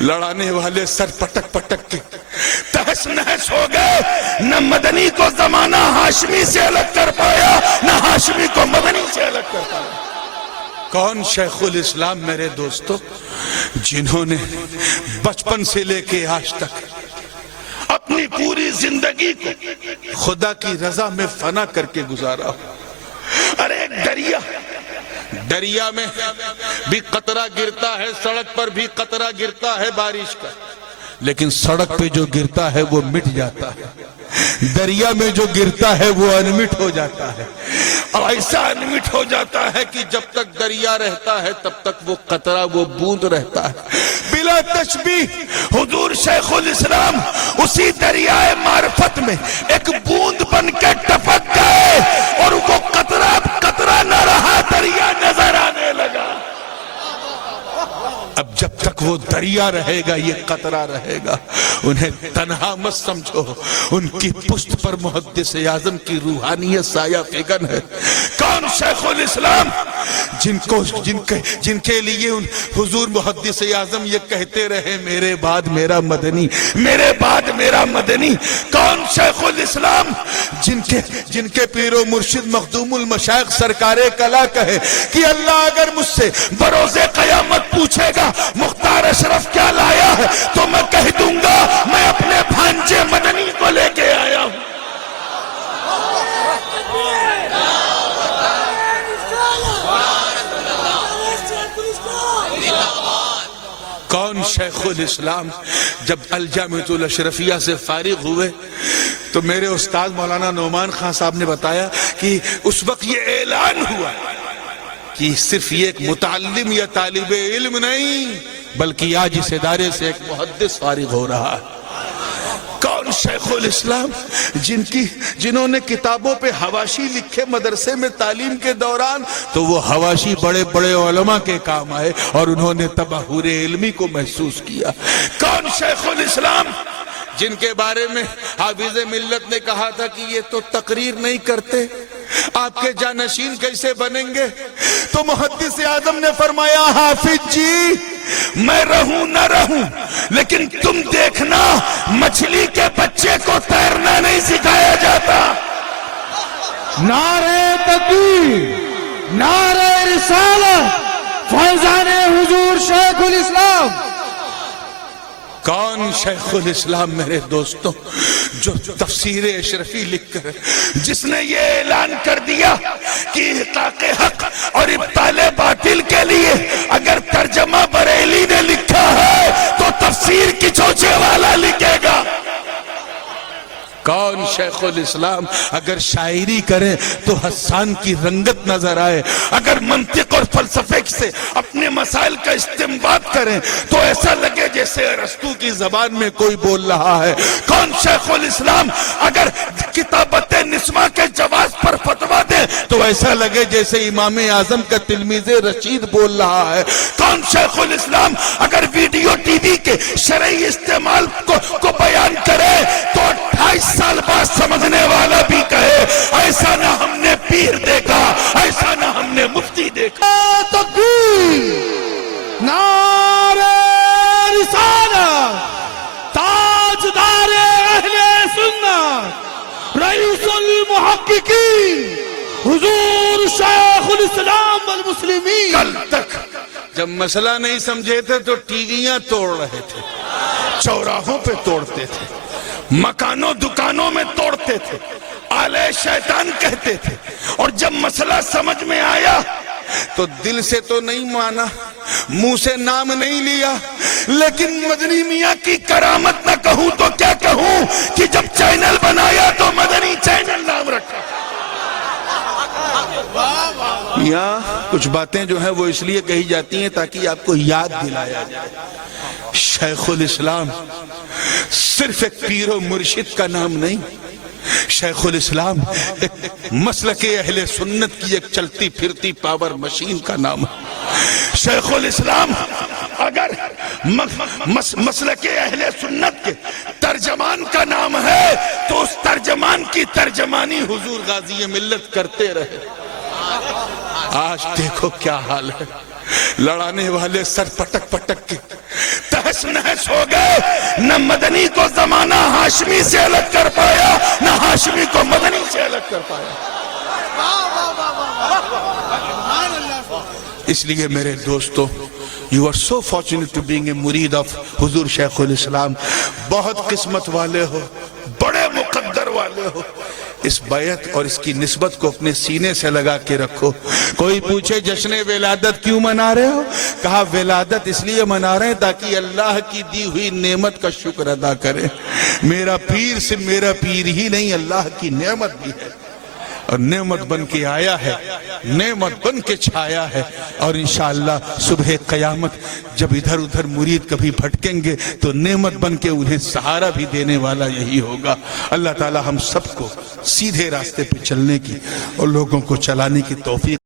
لڑانے والے سر پٹک پٹک کے تہس نہس ہو گئے. نہ مدنی کو زمانہ ہاشمی سے الگ کر پایا، نہ ہاشمی کو مدنی سے الگ کر پایا. کون شیخ الاسلام میرے دوستو جنہوں نے بچپن سے لے کے آج تک اپنی پوری زندگی کو خدا کی رضا میں فنا کر کے گزارا. ارے ایک دریا میں بھی قطرہ گرتا ہے، سڑک پر بھی قطرہ گرتا ہے بارش کا، لیکن سڑک پہ جو گرتا ہے وہ مٹ جاتا ہے، دریا میں جو گرتا ہے وہ انمٹ ہو جاتا ہے. اور ایسا انمٹ ہو جاتا ہے کہ جب تک دریا رہتا ہے تب تک وہ قطرہ، وہ بوند رہتا ہے. بلا تشبیہ حضور شیخ الاسلام اسی دریائے معرفت میں ایک بوند بن کے ٹپک گئے، اور وہ قطرہ قطرہ نہ رہا، دریا نظر آنے لگا. اب جب تک وہ دریا رہے گا یہ قطرہ رہے گا. انہیں تنہا مت سمجھو، ان کی پشت پر محدث اعظم کی روحانیت سایہ فگن ہے. کون شیخ الاسلام جن کے لیے حضور محدث اعظم یہ کہتے رہے میرے بعد میرا مدنی، میرے بعد میرا مدنی. کون شیخ الاسلام جن کے پیر و مرشد مخدوم المشائخ سرکار کلا کہے کہ اللہ اگر مجھ سے بروز قیامت پوچھے گا مختار اشرف کیا لایا ہے تو میں کہہ دوں گا میں اپنے بھانجے مدنی کو لے کے آیا ہوں. کون شیخ الاسلام جب الجامعۃ الاشرفیہ سے فارغ ہوئے تو میرے استاد مولانا نعمان خان صاحب نے بتایا کہ اس وقت یہ اعلان ہوا کہ صرف یہ ایک متعلم یا طالب علم نہیں بلکہ آج اس ادارے سے ایک محدث فارغ ہو رہا ہے. کون شیخ الاسلام جنہوں نے کتابوں پہ حواشی لکھے مدرسے میں تعلیم کے دوران تو وہ حواشی بڑے بڑے علماء کے کام آئے اور انہوں نے تبحر علمی کو محسوس کیا. کون شیخ الاسلام جن کے بارے میں حافظ ملت نے کہا تھا کہ یہ تو تقریر نہیں کرتے، آپ کے جانشین کیسے بنیں گے؟ تو محدث اعظم نے فرمایا حافظ جی میں رہوں نہ رہوں لیکن تم دیکھنا مچھلی کے بچے کو تیرنا نہیں سکھایا جاتا. نعرہ تکبیر، نعرہ رسالت، فیضان حضور شیخ الاسلام. کون شیخ الاسلام میرے دوستوں جو تفسیر اشرفی لکھ کر جس نے یہ اعلان کر دیا کہ احقاق حق اور ابطال باطل کے لیے اگر ترجمہ بریلی نے لکھا ہے تو تفسیر کی چوچے والا لکھے گا. کون شیخ الاسلام اگر شاعری کریں تو حسان کی رنگت نظر آئے، اگر منطق اور فلسفے سے اپنے مسائل کا استنباط کریں تو ایسا لگے جیسے ارسطو کی زبان میں کوئی بول رہا ہے. کون شیخ الاسلام اگر کتابت نسواں کے جواز پر فتویٰ دیں تو ایسا لگے جیسے امام اعظم کا تلمیذ رشید بول رہا ہے. کون شیخ الاسلام اگر ویڈیو ٹی وی کے شرعی استعمال کو بیان کرے تو 28 سال بعد سمجھنے والا بھی کہے ایسا نہ ہم نے پیر دیکھا، ایسا نہ ہم نے مفتی دیکھا. تکبیر، نعرہ رسالت، تاجدار اہل سنت، رئیس المحققین حضور شیخ الاسلام والمسلمین. کل تک جب مسئلہ نہیں سمجھے تھے تو ٹیویاں توڑ رہے تھے، چوراہوں پہ توڑتے تھے، مکانوں دکانوں میں توڑتے تھے، آلے شیطان کہتے تھے، اور جب مسئلہ سمجھ میں آیا تو دل سے تو نہیں مانا، منہ سے نام نہیں لیا، لیکن مدنی میاں کی کرامت نہ کہوں تو کیا کہوں کہ جب چینل بنایا تو مدنی چینل نام رکھا. یہاں کچھ باتیں جو ہیں وہ اس لیے کہی جاتی ہیں تاکہ آپ کو یاد دلایا جائے. شیخ الاسلام صرف ایک پیر و مرشد کا نام نہیں، شیخ الاسلام ایک مسلک اہل سنت کی ایک چلتی پھرتی پاور مشین کا نام ہے. شیخ الاسلام اگر مسلک اہل سنت کے ترجمان کا نام ہے تو اس ترجمان کی ترجمانی حضور غازی ملت کرتے رہے. آج دیکھو کیا حال ہے. لڑانے والے سر پٹک پٹک کے تہس نہس ہو گئے. نہ مدنی کو زمانہ ہاشمی سے الگ کر پایا, نہ ہاشمی کو مدنی سے الگ کر پایا. اس لیے میرے دوستو, you are so fortunate to being a مرید of حضور شیخ الاسلام. بہت قسمت والے ہو, بڑے مقدر والے ہو. اس بیعت اور اس کی نسبت کو اپنے سینے سے لگا کے رکھو. کوئی پوچھے جشن ولادت کیوں منا رہے ہو؟ کہا ولادت اس لیے منا رہے ہیں تاکہ اللہ کی دی ہوئی نعمت کا شکر ادا کریں. میرا پیر سے میرا پیر ہی نہیں, اللہ کی نعمت بھی ہے, اور نعمت بن کے آیا ہے, نعمت بن کے چھایا ہے. اور انشاءاللہ صبح قیامت جب ادھر ادھر مرید کبھی بھٹکیں گے تو نعمت بن کے انہیں سہارا بھی دینے والا یہی ہوگا. اللہ تعالی ہم سب کو سیدھے راستے پہ چلنے کی اور لوگوں کو چلانے کی توفیق